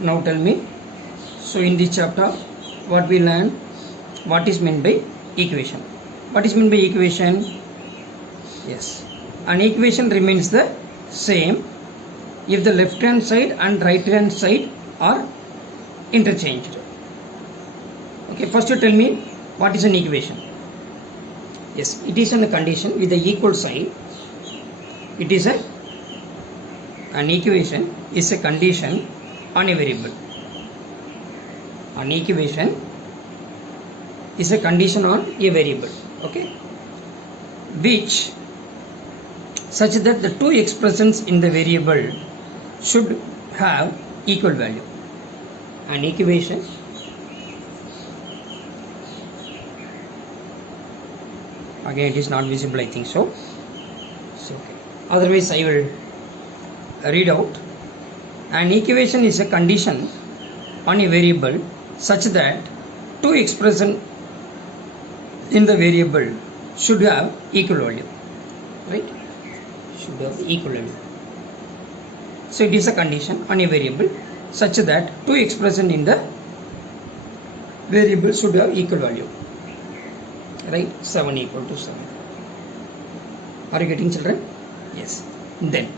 Now tell me, so in this chapter what we learn, what is meant by equation. What is meant by equation? Yes, an equation remains the same if the left hand side and right hand side are interchanged. Okay, first you tell me what is an equation. Yes, it is a condition with the equal sign. It is an equation is a condition on a variable. An equation is a condition on a variable, okay, which such that the two expressions in the variable should have equal value. An equation again it is not visible, I think so. Okay. Otherwise I will read out. An equation is a condition on a variable such that two expressions in the variable should have equal value, right? Should have equal value. So it is a condition on a variable such that two expressions in the variable should have equal value, right? 7 equal to 7. Are you getting, children? Yes. Then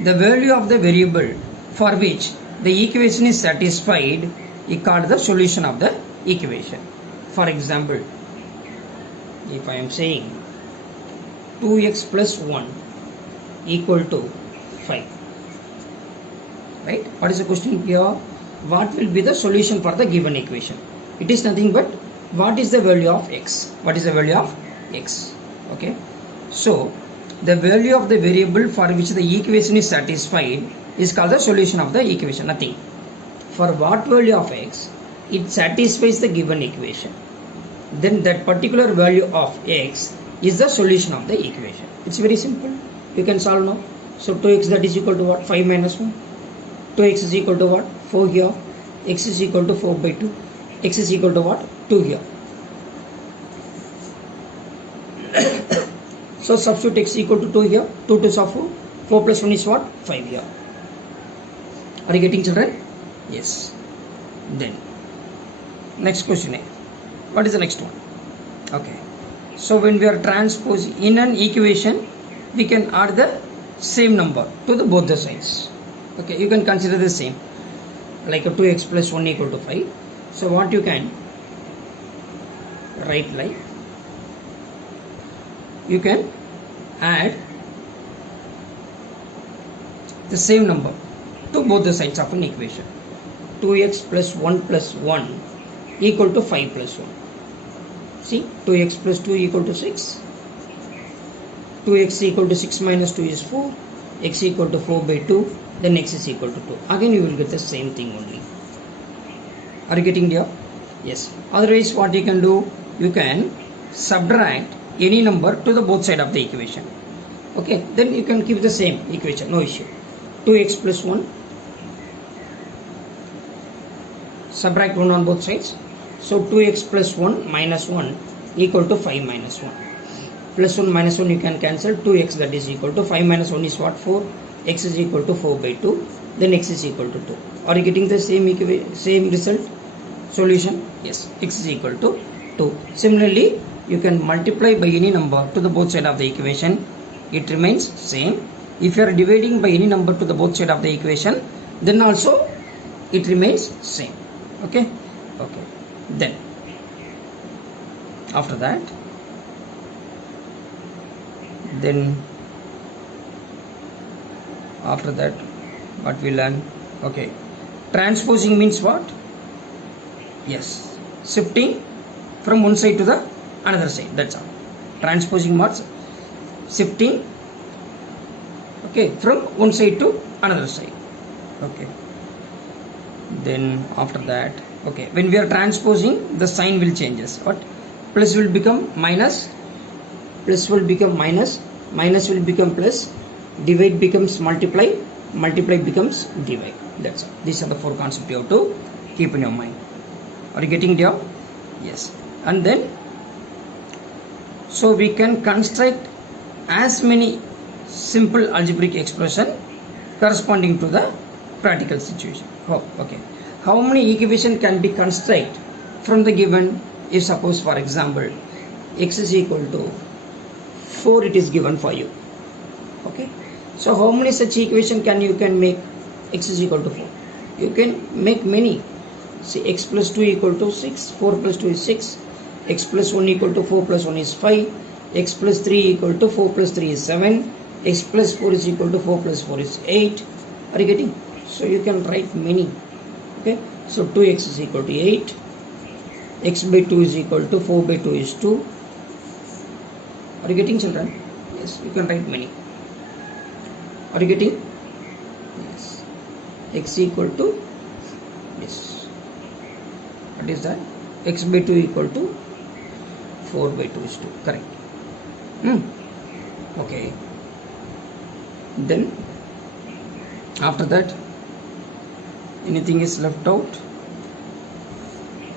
the value of the variable for which the equation is satisfied is called the solution of the equation. For example, if I am saying 2x plus 1 equal to 5, right? What is the question here? What will be the solution for the given equation? It is nothing but what is the value of x? What is the value of x? Okay, so the value of the variable for which the equation is satisfied is called the solution of the equation. Nothing. For what value of x it satisfies the given equation, then that particular value of x is the solution of the equation. It's very simple. You can solve now. So 2x that is equal to what? 5 minus 1. 2x is equal to what? 4 here. X is equal to 4 by 2. X is equal to what? 2 here. So substitute x equal to 2 here. 2 2s are 4. 4 plus 1 is what? 5 here. Are you getting, children? Yes. Then next question. What is the next one? Okay. So when we are transposing in an equation, we can add the same number to the both the sides. Okay, you can consider the same, like a 2x plus 1 equal to 5. So what you can write like, you can add the same number to both the sides of an equation. 2x plus 1 equal to 5 plus 1. See, 2x plus 2 equal to 6. 2x equal to 6 minus 2 is 4. X equal to 4 by 2. Then x is equal to 2. Again you will get the same thing only. Are you getting there? Yes. Otherwise what you can do? You can subtract any number to the both side of the equation. Okay. Then you can keep the same equation. No issue. 2x plus 1. Subtract 1 on both sides. So 2x plus 1 minus 1 equal to 5 minus 1. Plus 1 minus 1 you can cancel. 2x that is equal to 5 minus 1 is what? 4. X is equal to 4 by 2. Then x is equal to 2. Are you getting the same result? Solution? Yes. X is equal to 2. Similarly, you can multiply by any number to the both side of the equation. It remains same. If you are dividing by any number to the both side of the equation, then also it remains same. Okay. Okay. Then after that, what we learn? Okay, transposing means what? Yes, shifting from one side to the another side. That's all. Transposing means shifting, okay, from one side to another side. Okay. Then after that, okay, when we are transposing, the sign will changes. What? Plus will become minus, plus will become minus, minus will become plus, divide becomes multiply, multiply becomes divide. That's all. These are the four concepts you have to keep in your mind. Are you getting it here? Yes. And then, so we can construct as many simple algebraic expression corresponding to the practical situation. Oh, okay. How many equation can be constructed from the given? If suppose for example x is equal to 4, it is given for you. Okay, so how many such equation you can make? X is equal to 4. You can make many. See, x plus 2 equal to 6, 4 plus 2 is 6, x plus 1 equal to 4 plus 1 is 5, x plus 3 equal to 4 plus 3 is 7, x plus 4 is equal to 4 plus 4 is 8. Are you getting? So you can write many. Okay, so 2x is equal to 8, x by 2 is equal to 4 by 2 is 2. Are you getting, children? Yes, you can write many. Are you getting? Yes. X equal to this. What is that? X by 2 equal to 4 by 2 is 2. Correct. Okay. Then after that, anything is left out?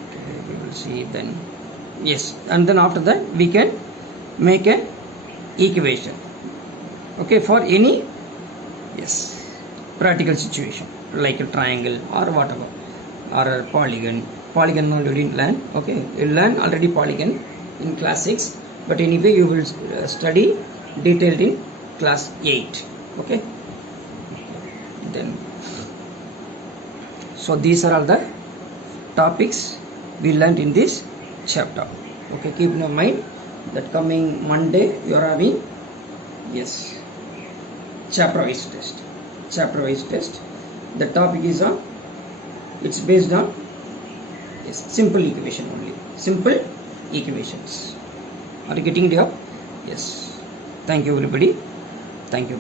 Okay, we will see then. Yes, and then after that we can make an equation. Okay, for any practical situation like a triangle or whatever, or a polygon. Polygon no, you didn't learn. Okay, you learn already polygon in class 6, but anyway you will study detailed in class 8. Okay, then so these are all the topics we learned in this chapter. Okay, keep in mind that coming Monday you are having chapter wise test. The topic is on, it's based on simple equation only, simple equations. Are you getting it up? Yes. Thank you everybody. Thank you.